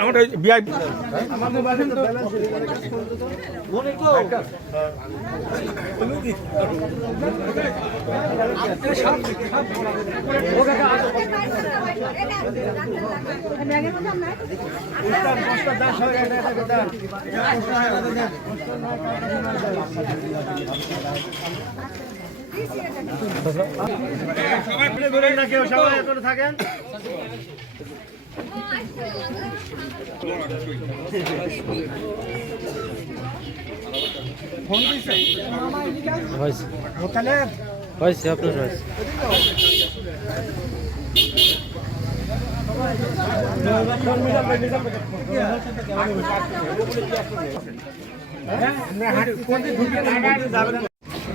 আমার ভিআইপি সবাই বলেন না কেউ সবাই করে থাকেন হয়েছে আপনার হয়েছে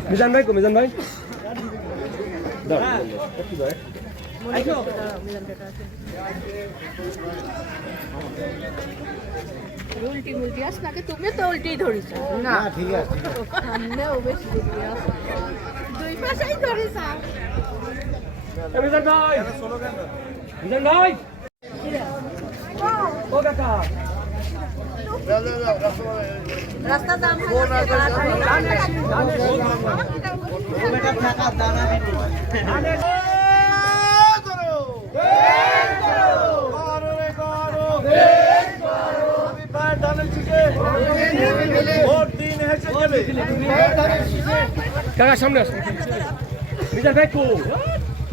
মিজান ভাই মিজান ভাই উল্টি মুল্টি আস নাকি তুমি তো উল্টি ধরিস না ঠিক আছে আমনেও বেশি উল্টি আস দুই পাশেই ধরিস মিজান ভাই মিজান ভাই ও কাকা রাস্তা দাম কাকা সামনে আসুন মিজান ভাই কো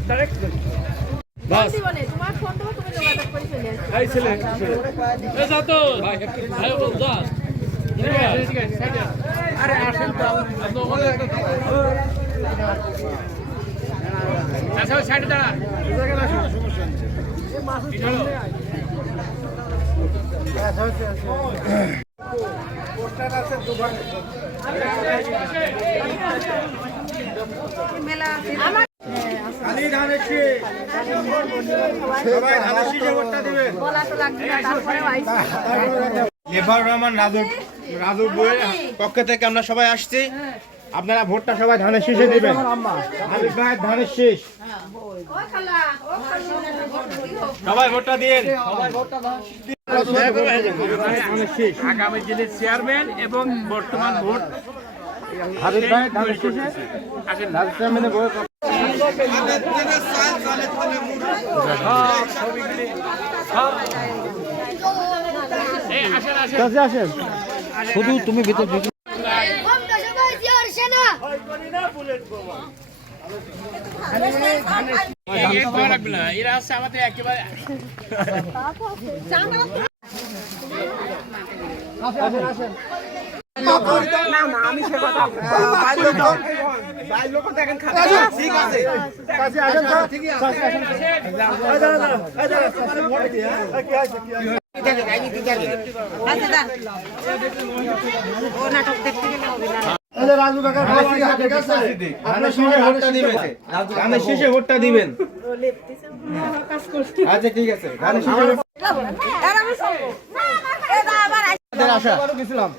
ডাইরেক্ট বাস তোমার ফোন দেবো তুমি যোগাযোগ করে চলে আসো এই ছেলে এই যাও তো ভাই ভাই বল যা আরে আসেন তো আচ্ছা সাইডে দাঁড়া মেলা বলা তো লাগবে না তারপরে লেফার রহমান রাজু বইয়ের পক্ষ থেকে আমরা সবাই আসছি আপনারা ভোটটা সবাই ধানের শীষে দিবেন হাবিব ভাই ধানের শীষ সবাই ভোটটা দিন আগামী দিনের চেয়ারম্যান এবং বর্তমান ভোট হাবিব ভাই ধানের শীষে আসেন চেয়ারম্যানের ভোট আসেন শুধু তুমি ভিতর এরা হচ্ছে আমাদের একেবারে আমি সে কথা দেখেন ঠিক আছে রাজু কাকা আপনার সঙ্গে ভোটটা দিবেন ধানের শীষে ভোটটা দিবেন আচ্ছা ঠিক আছে ধানের শীষে আশা গেছিলাম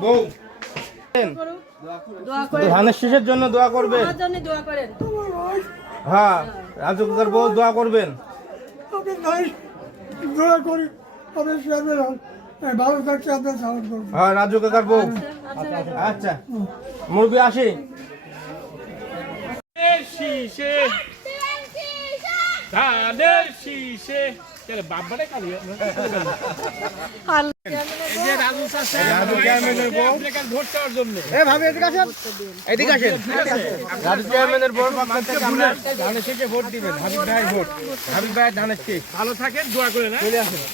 বউ ধানের শীষের জন্য দোয়া করবেন হ্যাঁ রাজু কাকার বউ দোয়া করবেন হ্যাঁ রাজু কাকার বউ আচ্ছা মুরগি আসি শীষে ধানের শীষে বাবারে কালি রাজু চেয়ারম্যানের ভোট চাওয়ার জন্য এদিকে আসেন রাজু চেয়ারম্যানের বউ ধানের শীষে ভোট দিবেন হাবিব ভাই ভোট হাবিব ভাই ধানের শীষ ভালো থাকেন দোয়া করে না চলে আসেন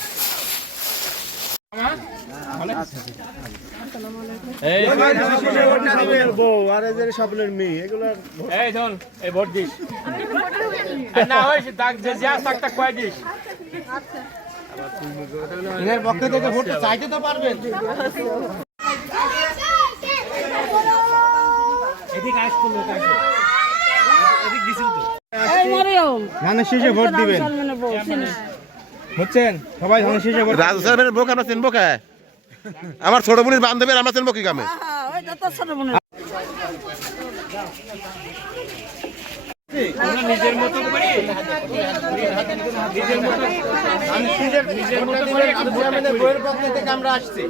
বউ আর এদের সকলের মেয়ে এগুলো এই ধন এই ভোট দিস না হয়েছে যা থাকতা কয় দিস এর পক্ষ থেকে ভোটটা চাইতে তো পারবেন এদিকে আসতো লোক আসবে এদিক দিছিল তো ধানের শীষে ভোট দিবেন হচ্ছেন সবাই ধানের শীষে ভোট রাজু স্যারের বোক আমরা চিনবো কে আমার ছোট বোনের বান্ধবীর আমরা চিনবো কি কামে আমরা নিজের মতো করে বইয়ের পক্ষ থেকে আমরা আসছি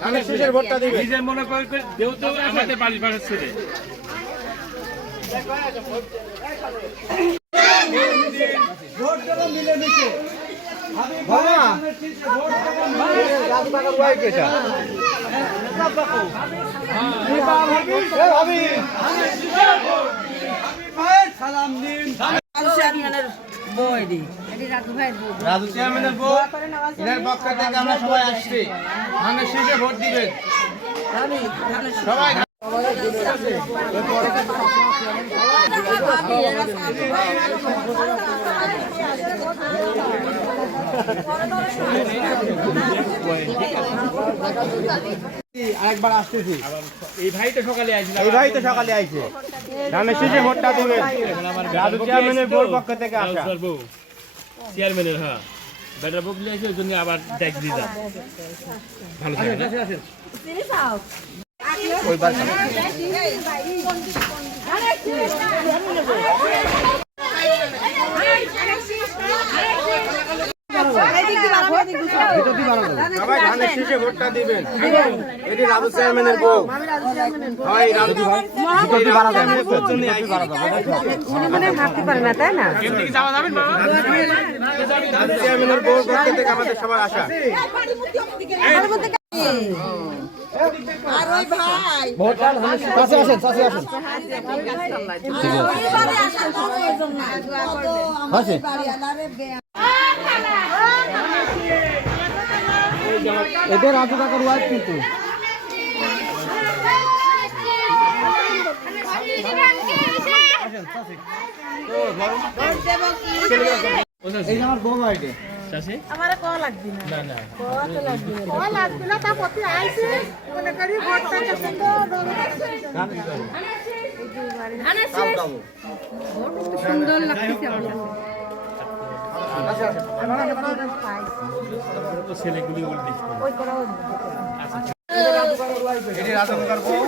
ধানের শীষের ভোটটা দিবেন নিজের মনে করে যেহেতু আমাদের বাড়ির পাশে ছেলে রাজু চেয়ারম্যানের বউ এনার পক্ষ থেকে আমরা সবাই আসছি ধানের শীষে ভোট দিবেন সবাই আরেকবার আসতেছি এই ভাই তো সকালে আসছিল এই ভাই তো সকালে আইছে ধানের শীষে ভোটটা দিবেন রাজু চেয়ারম্যানের বউর পক্ষ থেকে আসা চেয়ারম্যানের হ্যাঁ বেটার বকলে আছে ওই জন্য আবার দেখ দিয়ে যান ভালো থাকে না সবাই ধানের শীষে ভোটটা দিবেন এটি রাজু চেয়ারম্যানের বউ হয় রাজু এমনি কি যাওয়া যাবেন বাবা রাজু চেয়ারম্যানের বউর পক্ষ থেকে আমাদের সবার আশা এদের রাজু কাকার ওয়াইফ কিন্তু এই আমার বউ আইডি চাচি আমারে কল লাগবে না না না কল লাগবে না তা কত আইছে মনে করি ভোটটা কাছে তো সুন্দর লাগছে তো ছেলেগুলি উল্টে এটি রাজু কাকার বউ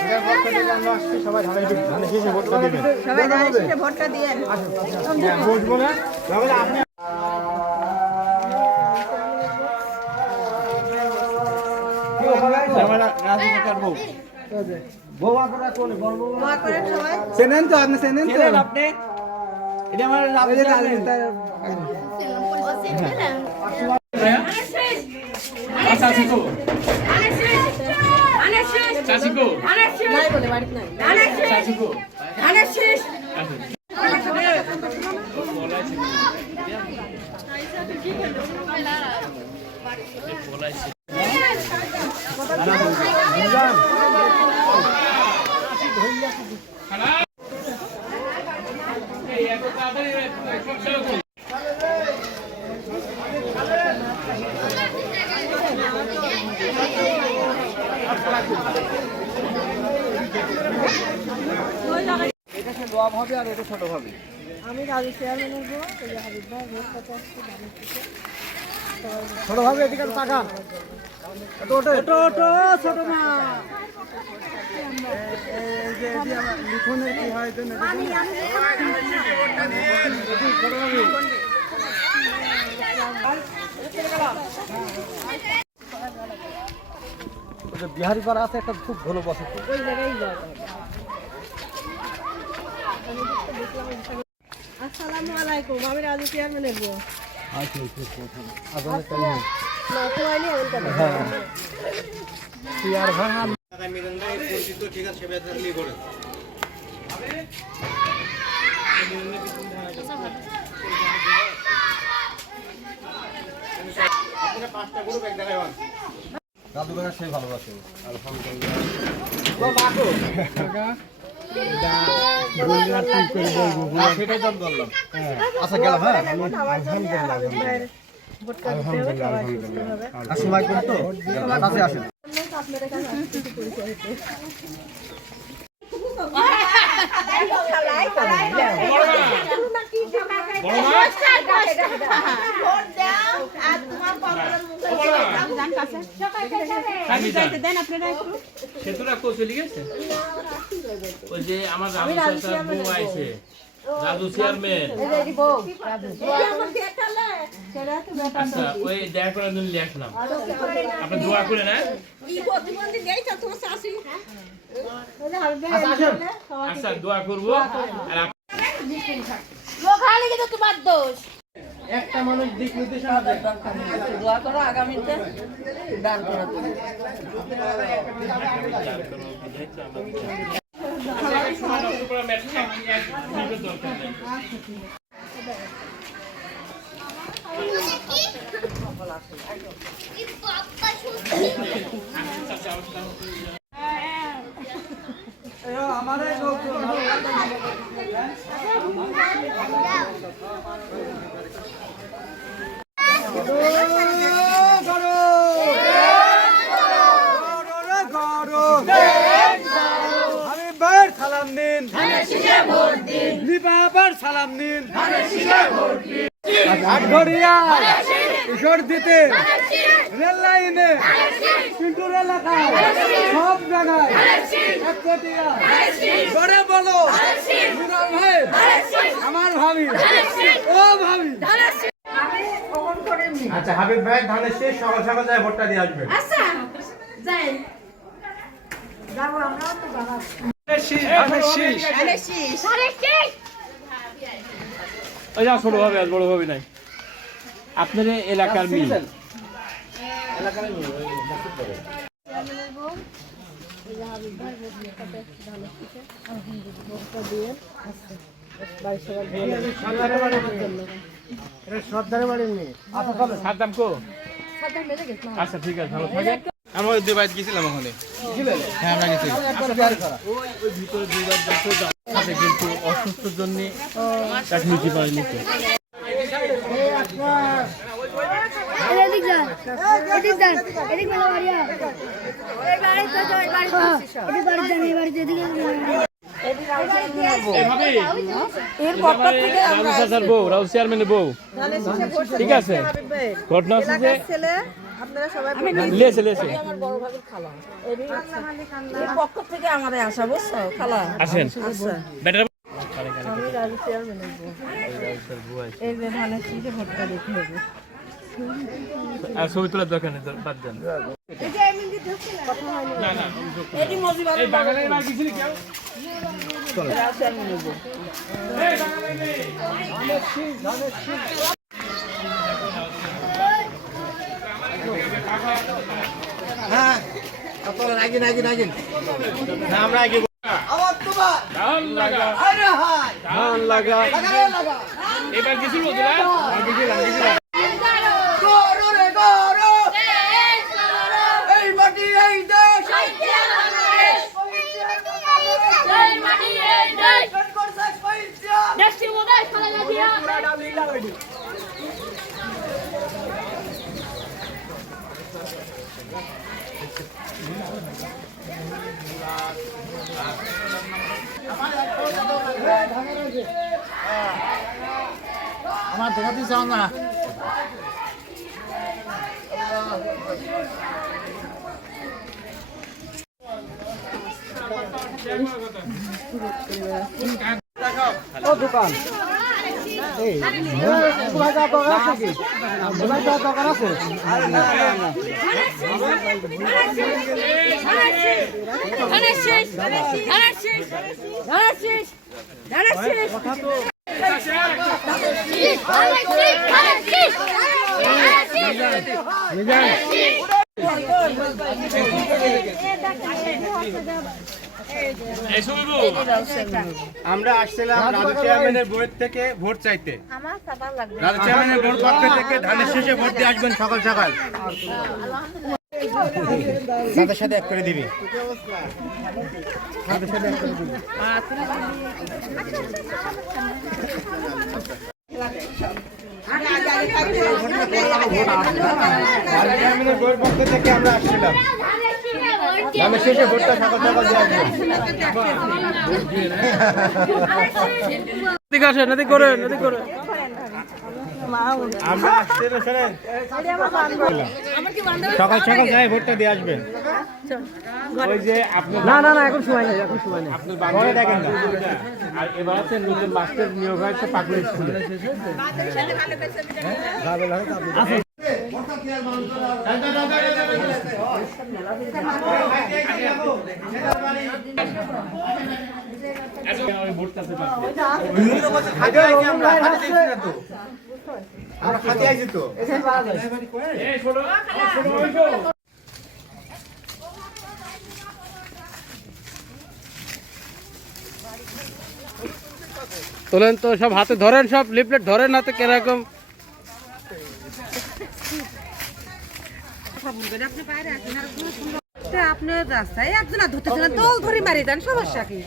এদের পক্ষ থেকে আমরা আসছি সবাই ধানের শীষে ভোটটা দিবেন সবাই ধানের শীষে ভোটটা দিয়েন বসবো না তাহলে আপনি রাজু কাকার বউ বউ আপনারা কোন বলবো দোয়া করেন সবাই চেনেন তো আপনি চেনেন তো আপনি এটা আমার রাজু চাচি কো চাচি কো নাই বলে বাড়িতে নাই চাচি কো এটা সে লব হবে আর এটা ছোট হবে আমি রাজু চেয়ারম্যানের বউ এই যে হাবিব ভাই ভোট কত আসছে ধানের শীষে ছোট হবে এদিকে টাকা ছোট ছোট না এই যে এদি আমার লিখনের কি হয় তো বিহারি পাড়া আছে একটা খুব ভালো বসে ওই জায়গায় যাও আসসালামু আলাইকুম আমি রাজু চেয়ারম্যানের বউ আচ্ছা না তো আইনি আমি কথা চেয়ার ভাঙা মিলন ভাই পরিচিত ঠিক আছে সেবা থাকলেই করে আপনারা পাঁচটা গ্রুপ এক জায়গায় হন দাদু কাকা সেই ভালোবাসে আলহামদুলিল্লাহ ও বাকো কাকা সেটাই তো বললাম আচ্ছা গেলাম হ্যাঁ আলহামদুলিল্লাহ সময় করতো কাছে আসেন আপনাদের কাছে কিছু পরিচয় হতে সেতুরা কো চলে গেছে ওই যে আমার রাজু চাচার বউ আইছে রাজু চেয়ারম্যান আচ্ছা ওই দেখা করার জন্য নিয়ে আসলাম আপনি দোয়া করে না আচ্ছা দোয়া করবো আর একটা মানুষ দিক নির্দেশনা দেয় দোয়া করো আগামীতে দান করো তুমি। সালাম দিন লিবাবার সালাম দিন আটঘরিয়া ঈশ্বর দিতে রেল লাইনে পিন্টুর এলাকায় সব জায়গায় এক কোটিয়া বড়ে বলো মুরাল ভাই আমার ভাবি ও ভাবি আচ্ছা হাবিব ভাই ধানের শেষ সকাল সকাল যায় ভোটটা দিয়ে আসবেন আচ্ছা যাই যাবো আমরাও তো বাবা ওই যা ছোট হবে আর বড় হবে নাই আপনার এলাকার মিল সাদ্দাম কো আচ্ছা ঠিক আছে ভালো থাকে আমরা ওই দুবাই গেছিলাম ওখানে হ্যাঁ আমরা গেছি ওই ভিতরে দুইবার যাচ্ছে যাচ্ছে কিন্তু অসুস্থর জন্য তাকে নিতে পারেনি তো রাজু চেয়ারম্যানের বউ ঠিক আছে ঘটনা হচ্ছে যে আপনারা সবাই লেছে লেছে আমার বড় ভাবির খালা এই পক্ষ থেকে আমারে আসা বুঝছো খালা আসেন আচ্ছা বেটার আমি রাজু চেয়ারম্যানের বউ এই যে ধানের শীষে ভোটটা দিতে হবে আর ছবি তোলার দরকার নেই বাদ দেন না না এটি মজিবার এই বাগানের মাল কিছিলি কেউ রাজু চেয়ারম্যানের বউ হ্যাঁ আপনারা নাগিন হ্যাঁ আমরা আগে ধান লাগা ধান লাগা এবার কিছু বলতে না আমার দেখাতে চাও না ও দোকান এই তোমার যা দোকান আছে কি তোমার যা দোকান আছে কথা তো আমরা আসছিলাম রাজু চেয়ারম্যানের বইয়ের থেকে ভোট চাইতে আমার সাদা লাগবে রাজু চেয়ারম্যানের ভোট পক্ষ থেকে ধানের শেষে ভোট দিয়ে আসবেন সকাল সকাল সাথে সাথে এক করে দিবি সাথে সাথে এক করে দিবি রাজু চেয়ারম্যানের বইয়ের পক্ষ থেকে আমরা আসছিলাম ধানের শেষে ভোটটা সকাল সকাল দিয়ে আসবেন ঠিক আছে নদী করে আমরা আসছি না, শোনেন। সকাল সকাল যাই ভোটটা দিয়ে আসবেন। ওই যে আপনার না না না এখন সময় নেই এখন সময় নেই আপনার পরে দেখেন না। আর এবার হচ্ছে নতুন মাস্টার নিয়োগ হয়েছে পাকুড়ি স্কুলে। ওই ভোটটা আছে পাশে। আমরা খাতে আইছি তো। এই ছোট ছোট ওই তো। তোলেন তো সব হাতে ধরেন সব লিফলেট ধরেন হাতে কিরকম আপনি রাস্তায় একজন ধরতেছিলেন তো ধরে মারি দেন সমস্যা কি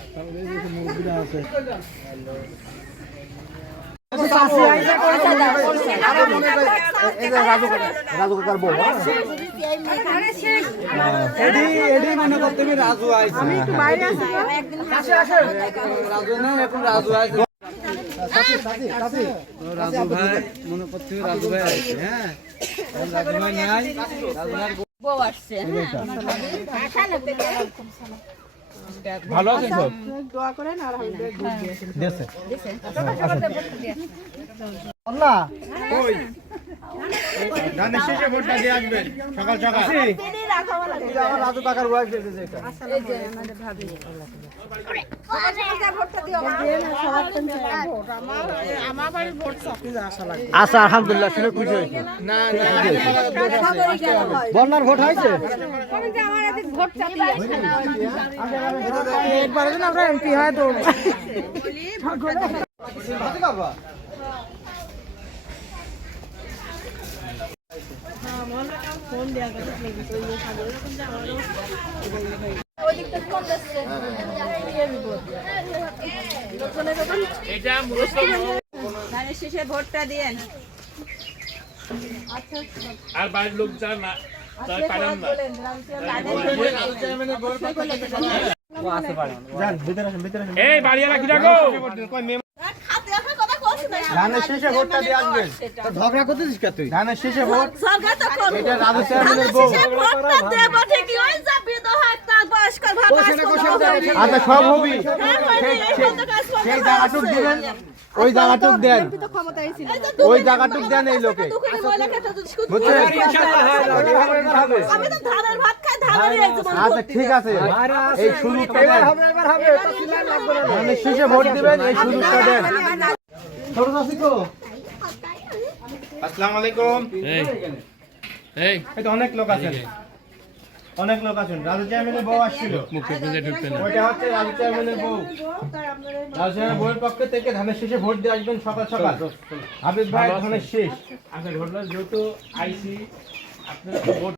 রাজু কাকার বউ এডি মনে করতে আমি রাজু আইছি আমি একটু বাইরে আছি রাজু না এখন রাজু আইছে রাজু ভাই মনে করতে রাজু ভাই আইছে হ্যাঁ রাজু ভাই নাই রাজু ভাই বউ আসছে ভালো আছেন সব? দোয়া করেন আর দেশে ওই ধানের শেষে ভোটটা দিয়ে আসবেন সকাল সকাল। রাজু কাকার ওয়াইফ এসেছে এটা আচ্ছা আলহামদুলিল্লাহ শুনে খুশি হয়েছি না বন্যার ভোট হয়েছে আমরা এমপি হয় তো এটা মুরস্ত ধানের শেষে ভোটটা দিয়েন আর বাড়ির লোক যা না তাই পারেন না। যান ভিতরে আসেন ভিতরে আসেন। এই বাড়িওয়ালা কি ডাকো? ধানের শেষে ভোটটা দিয়ে আসবেন। ঝগড়া করতেছিস কে তুই ধানের শেষে ভোট এটা রাজু চেয়ারম্যানের বউ। আচ্ছা সব হবি সেই জায়গাটুক দিবেন ওই জায়গাটুক দেন ওই জায়গাটুক দেন এই লোকে বুঝছেন আচ্ছা ঠিক আছে এই সুযোগটা দেন ধানের শেষে ভোট দিবেন এই সুযোগটা দেন আসসালামু আলাইকুম এই এই এই তো অনেক লোক আছেন অনেক লোক আছেন রাজু চেয়ারম্যানের বউ আসছিল মুখে গুঁজে ঢুকতে না। ওইটা হচ্ছে রাজু চেয়ারম্যানের বউ রাজু চেয়ারম্যানের বউয়ের পক্ষ থেকে ধানের শেষে ভোট দিয়ে আসবেন সকাল সকাল হাবিব ভাই ধানের শেষ আচ্ছা ঘটনা যেহেতু আইসি আপনারা তো ভোট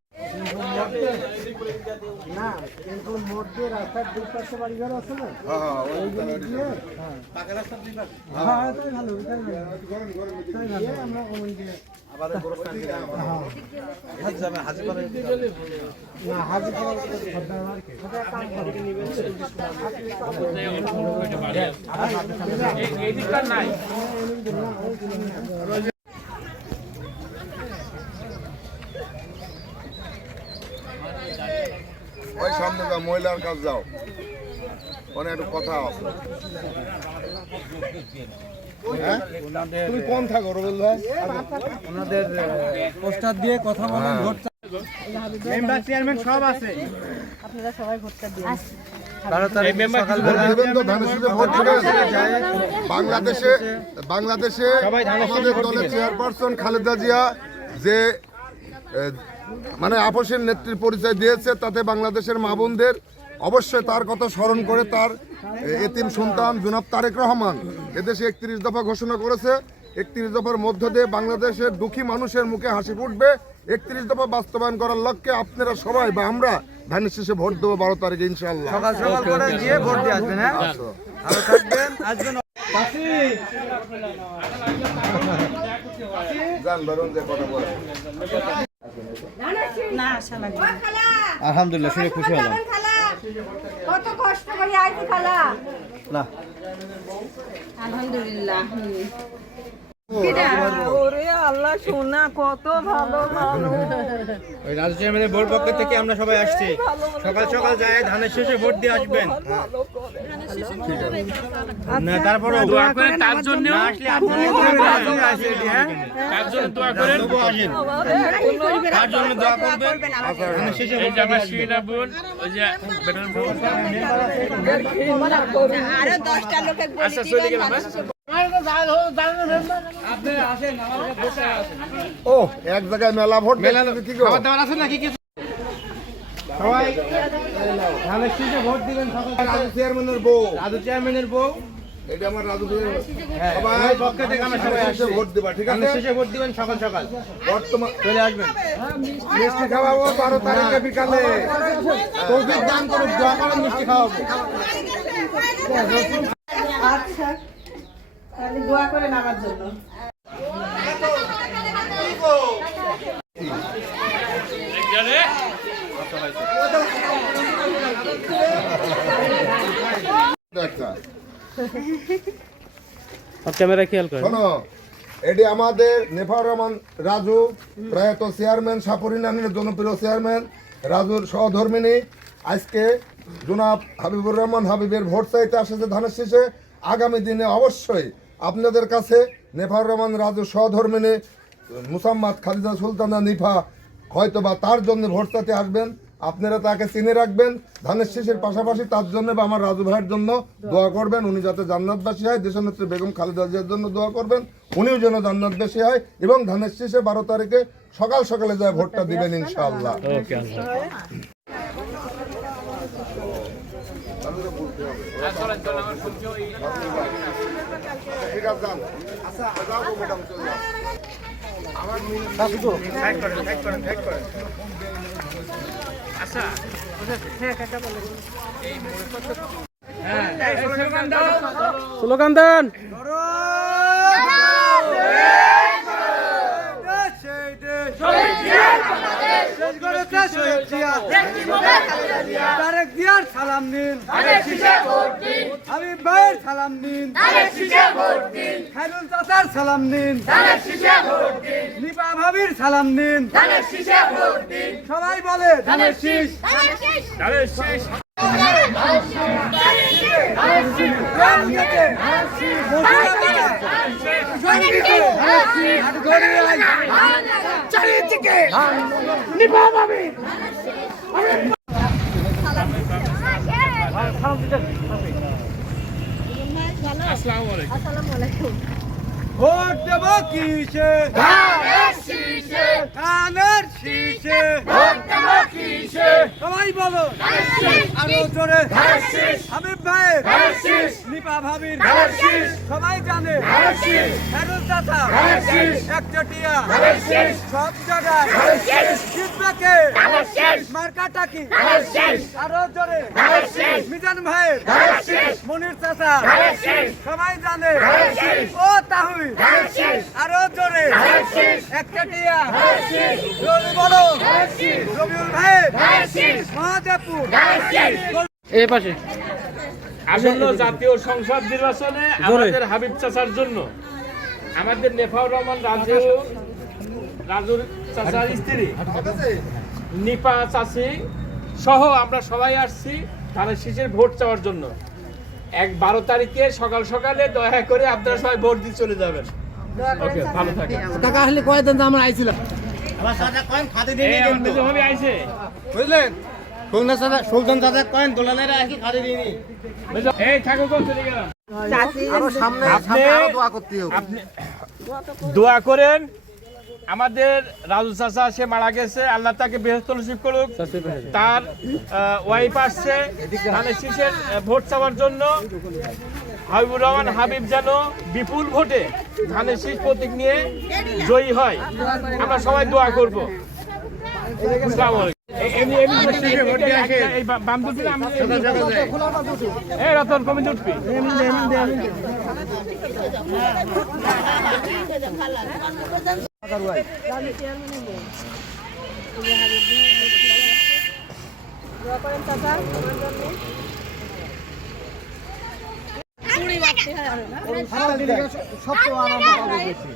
এই দিকটা নাই। ওই সামনে যাও মহিলার কাছে যাও ওখানে একটু কথা আছে হ্যাঁ? তুমি কোন থাকো রবিল ভাই ওনাদের পোস্টার দিয়ে কথা বলেন ভোট মেম্বার চেয়ারম্যান সব আছে আপনারা সবাই ভোটটা দিন এই মেম্বার ভোট দিবেন তো ধানের শীষে ভোট দিবেন বাংলাদেশে সবাই ধানের শীষে আমাদের ভোট দলের দিবেন। চেয়ারপারসন খালেদা জিয়া যে মানে আপোষের নেত্রীর পরিচয় দিয়েছে তাতে বাংলাদেশের মা বোনদের অবশ্যই তার কথা স্মরণ করে তার এতিম সন্তান জনাব তারেক রহমান এদেশে 31 দফা ঘোষণা করেছে 31 দফার মধ্য দিয়ে বাংলাদেশের দুঃখী মানুষের মুখে হাসি ফুটবে 31 দফা বাস্তবায়ন করার লক্ষ্যে আপনারা সবাই বা আমরা ধানের শীষে ভোট দেবো 12 তারিখে ইনশাআল্লাহ সকাল সকাল করে গিয়ে ভোট দিয়ে আসবেন হ্যাঁ আচ্ছা। ভালো থাকবেন আসবেন যান বরং যে কথা বলে না আশা লাগবে আলহামদুলিল্লাহ শুনে খুশি হলাম কত কষ্ট করে আইছি খালা না আলহামদুলিল্লাহ ওরে আল্লাহ সোনা কত ভালো মানুষ। ওই রাজু চেয়ারম্যানের ভোট পক্ষ থেকে আমরা সবাই আসছি। সকাল সকাল যায় ধানের শেষে ভোট দিয়ে আসবেন। না তারপরে দোয়া করেন তার জন্য, আসলে আপনারা তার জন্য দোয়া করেন। তার জন্য দোয়া করবেন। ধানের শেষে এই ভোট যে আমার শিবিনা বোন, ওই যে বেটার বোন। আরো 10টা লোকে আচ্ছা চলে গেলাম। ও এক জায়গায় মেলা ভোট দেখতেছি কি গো? খাবার দাবার আছে নাকি কিছু? সবাই ধানের শেষে ভোট দিবেন। রাজু চেয়ারম্যানের বউ, রাজু চেয়ারম্যানের বউ, এটা আমার রাজু হ্যাঁ, সবাই পক্ষ থেকে আমরা সবাই এসে আসছি। ভোট দিবা, ঠিক আছে? ধানের শেষে ভোট দিবেন সকাল সকাল। বর্তমান চলে আসবেন। মিষ্টি খাওয়াবো 12 তারিখে বিকালে। তৌফিক দান করুক, দোয়া করেন, মিষ্টি খাওয়াবো। আচ্ছা তাহলে দোয়া করেন আমার জন্য। একটা ক্যামেরা খেয়াল করেন। শোনো, এটি আমাদের নেফার রহমান রাজু, প্রয়াত চেয়ারম্যান, সাপুরিনানের জনপ্রিয় চেয়ারম্যান রাজুর সহধর্মিনী। আজকে জনাব হাবিবুর রহমান হাবিবের ভোট চাইতে আসছে ধানের শেষে। আগামী দিনে অবশ্যই আপনাদের কাছে নেফার রহমান রাজুর সহধর্মিনী মুসাম্মাদ খালিদা সুলতানা নিফা হয়তো বা তার জন্য ভোট চাইতে আসবেন। আপনারা তাকে চিনে রাখবেন। ধানের শেষের পাশাপাশি তার জন্য বা আমার রাজু ভাইয়ের জন্য দোয়া করবেন, উনি যাতে জান্নাতবাসী হয়। দেশনেত্রী বেগম খালেদা জিয়ার জন্য দোয়া করবেন, উনিও যেন জান্নাতবাসী হয়। এবং ধানের শেষে 12 তারিখে সকাল সকালে যায় ভোটটা দিবেন ইনশাআল্লাহ। ওকে আল্লাহ। ঠিক আছে, যান। আচ্ছা, যাবো ম্যাডাম, চলে যাও। সাইড করেন, সাইড করেন, সাইড করেন। আচ্ছা স্লোগান দেন। তারেক জিয়ার সালাম নিন, হাবিব ভাইয়ের সালাম নিন, খায়রুল চাচার সালাম নিন, নিপা ভাবির সালাম নিন। সবাই বলে ধানের শীষ। তাহলে শেষ। চারিদিকে নিপা ভাবি। আসসালামু আলাইকুম। আসসালামু আলাইকুম। ভোট দেব কিসে? ধানের শীষে। ধানের শীষে। ভোট দেব কিসে? সবাই বলো আরো জোরে। হাবিব ভাই, নিপা ভাবির, সবাই জানে। খায়রুল চাচা, একচটিয়া, সব জায়গায় জিতবে। মার্কাটা কি? আরো জোরে। মিজান ভাইয়ের, মনির চাচা, সবাই জানে। ও তাহুই, আরো জোরে। একচটিয়া, রবি বলো। রবিউল ভাই, মহাদেবপুর। এই পাশে আসন্ন জাতীয় সংসদ নির্বাচনে আমাদের হাবিব চাচার জন্য আমাদের নেফাউর রহমান রাজুর চাচার স্ত্রী নিপা চাচি সহ আমরা সবাই আসছি ধানের শীষের ভোট চাওয়ার জন্য। 12 তারিখে সকাল সকালে দয়া করে আপনারা সবাই ভোট দিয়ে চলে যাবেন। ওকে, ভালো থাকেন। টাকা আসলে কয়েকদিন তো আমরা আইছিলাম, আমার সাদা কয়েন খাতে এই দিয়ে আমার মেজো ভাবি আইছে। বুঝলেন? সুলতান দাদা কয়েন দোলানেরা আসলে খাতে দিইনি। মেজো- এই থাকো কোন চলে গেলাম। আরো সামনে আপনি আরো দোয়া করতে হবে। আপনি দোয়া করেন। আমাদের রাজু চাচা সে মারা গেছে, আল্লাহ তাকে বেহেশত নসিব করুক। তার ওয়াইফ আসছে ধানের শীষের ভোট চাওয়ার জন্য। হাবিবুর রহমান হাবিব যেন বিপুল ভোটে ধানের শীষ প্রতীক নিয়ে জয়ী হয়, আমরা সবাই দোয়া করব। আসসালামু আলাইকুম। এই বাম দুটি না, এই রতন কমিটি উঠবি। দোয়া করেন চাচা আমার জন্য। সবচেয়ে আনন্দ পাবো বেশি।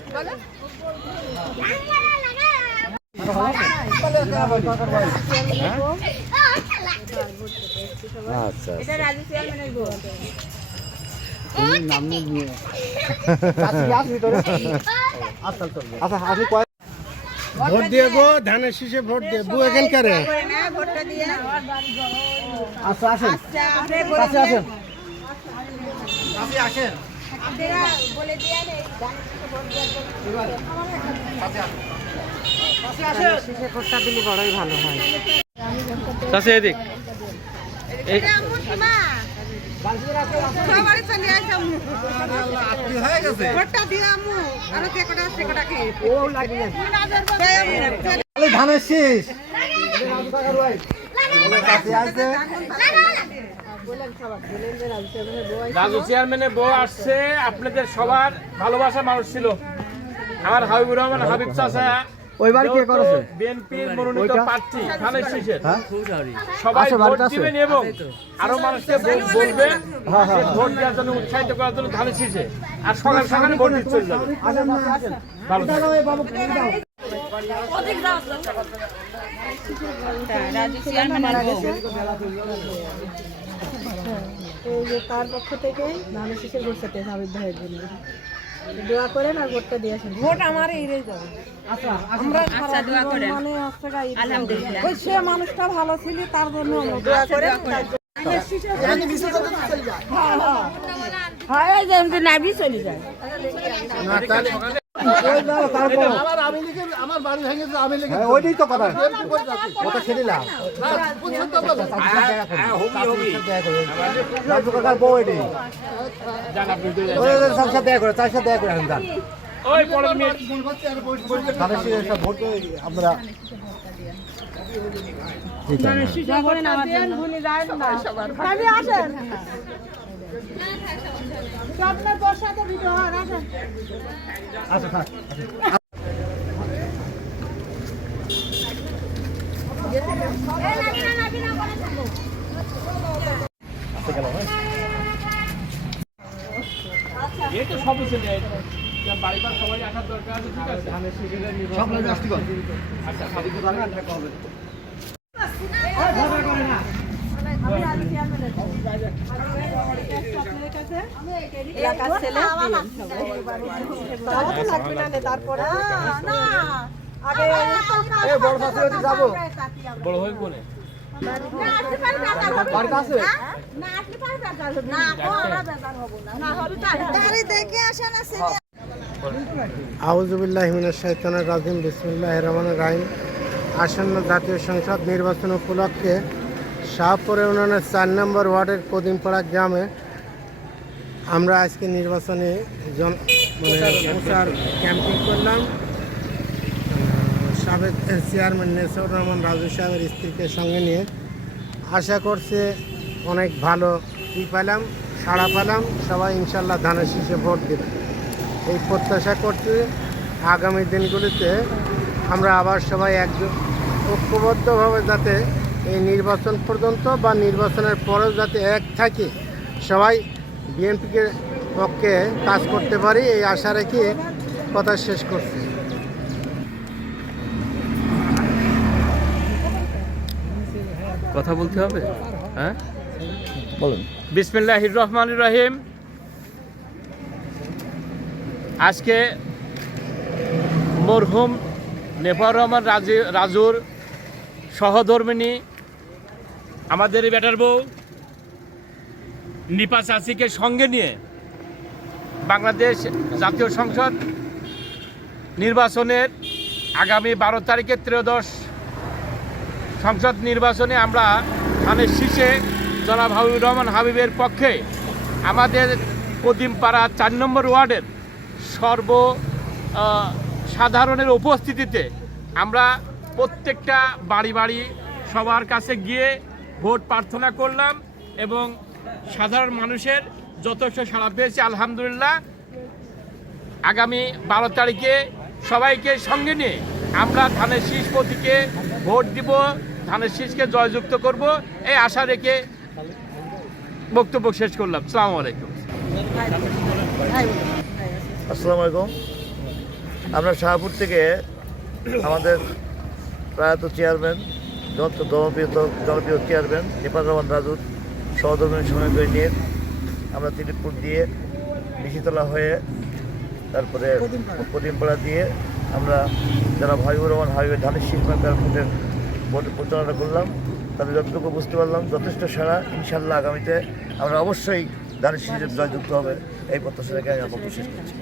আচ্ছা এটা রাজু চেয়ারম্যানের বউ। আচ্ছা আপনি ভোট দিয়ে গো, ধানের শীষে ভোট দিয়ে বউ এখানকার। ভোটটা দিয়ে আচ্ছা আসেন, আপনি কাছে আসেন। আপনারা বলে দিয়ে নেই চাচা এদিক সবারই চলে আসলাম ভোটটা দিয়ে আমু আরো কে কটা সে কটা খেয়ে ধানের শীষ কাছে আসছে। রাজু চেয়ারম্যানের বউ আসছে। আপনাদের সবার ভালোবাসা মানুষ ছিল আমার হাবিবুর রহমান হাবিব চাচা। ওই বাড়ি কে করেছে? বিএনপির মনোনীত প্রার্থী ধানের শীষের। হ্যাঁ? সবাই আচ্ছা, ভোট বাড়িতে আছে? দিবেন এবং আরো মানুষকে বলবেন হ্যাঁ, যে ভোট দেওয়ার জন্য উৎসাহিত করার জন্য ধানের শীষে। আর সকাল সকালে ভোট দিতে চলে যাবে। আসেন, আসেন। ভালো থাকবেন। রাজু চেয়ারম্যানের বউ। এই যে তার পক্ষ থেকে ধানের শীষের ভোট চাইতে হাবিব ভাইয়ের জন্য দোয়া করেন আর ভোটটা দিয়ে আসেন। ভোট আমার এইটাই যাবে। আমরা আচ্ছা দোয়া করেন। মানে হচ্ছে গা ঈদ আলহামদুলিল্লাহ। ওই সে মানুষটা ভালো ছিল তার জন্য আমরা দোয়া করেন। হ্যাঁ এই যে এমনি নাবি চলে যায়। ওইটাই তো কথা, কথা ছেড়িলাম। রাজু কাকার বউ এটি। যান আপনি চলে যান। ওই সব সাথে দেখা করে, তার সাথে দেখা করে আসেন, যান। ওই পরের মিনিট ধানের শীষের সব ভোট আমরা দোয়া করেন আমার জন্য। নাবি আসেন। আপনার বর্ষাতে ভিডিও হয় আসেন। আচ্ছা থাক। এই তো সবই চলে যায়। বাড়ি পার সবাই আসার দরকার আছে, ঠিক আছে? সব লোক আসতে কর। আচ্ছা এলাকার ছেলে তাও তো লাগবে না রে, তারপরে আগে বড় ফাঁসি যাবো বড় হয়ে কোনে বাড়িতে আছে। আউযুবিল্লাহি মিনাশ শাইতানির রাজিম বিসমিল্লাহির রহমানির রহিম। আসন্ন জাতীয় সংসদ নির্বাচন উপলক্ষে শাহপুর ইউনিয়নের 4 নম্বর ওয়ার্ডের কদিমপাড়া গ্রামে আমরা আজকে নির্বাচনে প্রচার ক্যাম্পিং করলাম। সাবেক চেয়ারম্যান নেসাউর রহমান রাজু সাহেবের স্ত্রীকে সঙ্গে নিয়ে আশা করছে অনেক ভালো পেলাম, সাড়া পেলাম। সবাই ইনশাল্লাহ ধানের শীষে ভোট দেবে এই প্রত্যাশা করছি। আগামী দিনগুলিতে আমরা আবার সবাই ঐক্যবদ্ধভাবে যাতে এই নির্বাচন পর্যন্ত বা নির্বাচনের পরেও যাতে এক থাকি, সবাই বিএনপিকে পক্ষে কাজ করতে পারি এই আশা রেখে কথা শেষ করছি। কথা বলতে হবে। হ্যাঁ বলুন। বিসমিল্লাহির রহমানির রহিম। আজকে মরহুম নেফার রহমান রাজুর সহধর্মিণী আমাদের বেটার বউ নিপা চাচিকে সঙ্গে নিয়ে বাংলাদেশ জাতীয় সংসদ নির্বাচনের আগামী 12 তারিখে ত্রয়োদশ সংসদ নির্বাচনে আমরা ধানের শীষে জনাব হাবিবুর রহমান হাবিবের পক্ষে আমাদের কদিমপাড়া 4 নম্বর ওয়ার্ডের সাধারণের উপস্থিতিতে আমরা প্রত্যেকটা বাড়ি বাড়ি সবার কাছে গিয়ে ভোট প্রার্থনা করলাম এবং সাধারণ মানুষের যথেষ্ট সাড়া পেয়েছে আলহামদুলিল্লাহ। আগামী 12 তারিখে সবাইকে সঙ্গে নিয়ে আমরা ধানের শীষ প্রতীকে ভোট দিব, ধানের শীষকে জয়যুক্ত করব এই আশা রেখে বক্তব্য শেষ করলাম। আসসালামু আলাইকুম। আসসালামু আলাইকুম। আমরা শাহপুর থেকে আমাদের প্রয়াত চেয়ারম্যান জনপ্রিয় চেয়ারম্যান নেপাল রহমান রাজুর সহধর্মিনী সময় করে নিয়ে আমরা তিলিপুর দিয়ে নিশিতলা হয়ে তারপরে কদিমপাড়া দিয়ে আমরা যারা ভাইবুর রহমান হাইওয়ে ধানের শীষ ভোটের প্রচারণা করলাম, তাদের যতটুকু বুঝতে পারলাম যথেষ্ট সারা। ইনশাল্লাহ আগামীতে আমরা অবশ্যই ধানের শীষের জয়যুক্ত হবে এই প্রত্যাশা রেখে আমি বক্তব্য শেষ করছি।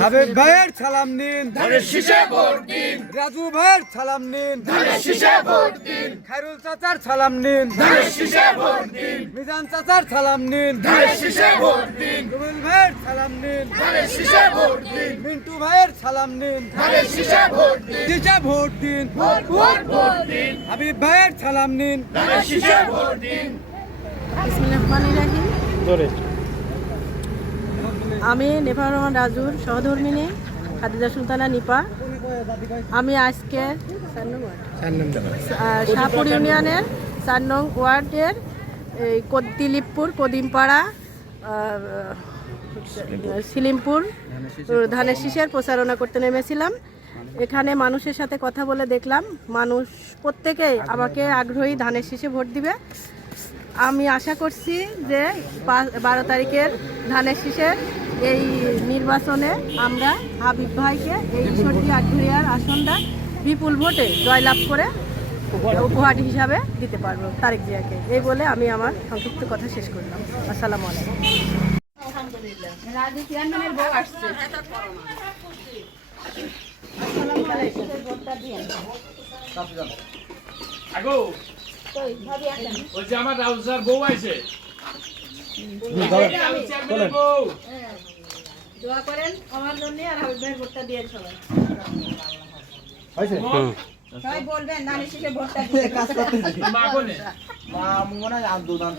হাবিব ভাইয়ের সালাম নিন, ধানের শীষে ভোট দিন। রাজু ভাইয়ের সালাম নিন, ধানের শীষে ভোট দিন। খায়রুল চাচার সালাম নিন, ধানের শীষে ভোট দিন। মিজান চাচার সালাম নিন, ধানের শীষে ভোট দিন। রুবেল ভাইয়ের সালাম নিন, ধানের শীষে ভোট দিন। মিন্টু ভাইয়ের সালাম নিন, ধানের শীষে ভোট দিন। শীষে ভোট দিন, ভোট ভোট ভোট দিন। হাবিব ভাইয়ের সালাম নিন, ধানের শীষে ভোট দিন। বিসমিল্লাহির রহমানির রহিম। আমি নেপাল রহমান রাজুর সহধর্মিনী খাদিজা সুলতানা নিপা। আমি আজকে শাহপুর ইউনিয়নের 4 নং ওয়ার্ডের এই তিলিপপুর কদিমপাড়া সিলিমপুর ধানের শীষের প্রচারণা করতে নেমেছিলাম। এখানে মানুষের সাথে কথা বলে দেখলাম মানুষ প্রত্যেকেই আমাকে আগ্রহী ধানের শীষে ভোট দিবে। আমি আশা করছি যে 12 তারিখের ধানের শীষের এই নির্বাচনে আমরা হাবিব ভাইকে এই ঈশ্বরদী আটঘরিয়ার আসনটা বিপুল ভোটে জয়লাভ করে উপহার হিসাবে দিতে পারবো তারেক জিয়াকে। এই বলে আমি আমার সংক্ষিপ্ত কথা শেষ করলাম। আসসালামু আলাইকুম। রাজু চেয়ারম্যানের বউ আসছে। আগো ওই যে আমার রাউজার বউ আছে, বউ দোয়া করেন আমার জন্য আর হাবিব ভাইয়ের ভোটটা দিয়ে সবাই। সবাই বলবেন ধানের শীষে ভোটটা দিয়ে কাজ করতে। মা কোনে মা মনে হয় আন্দোলন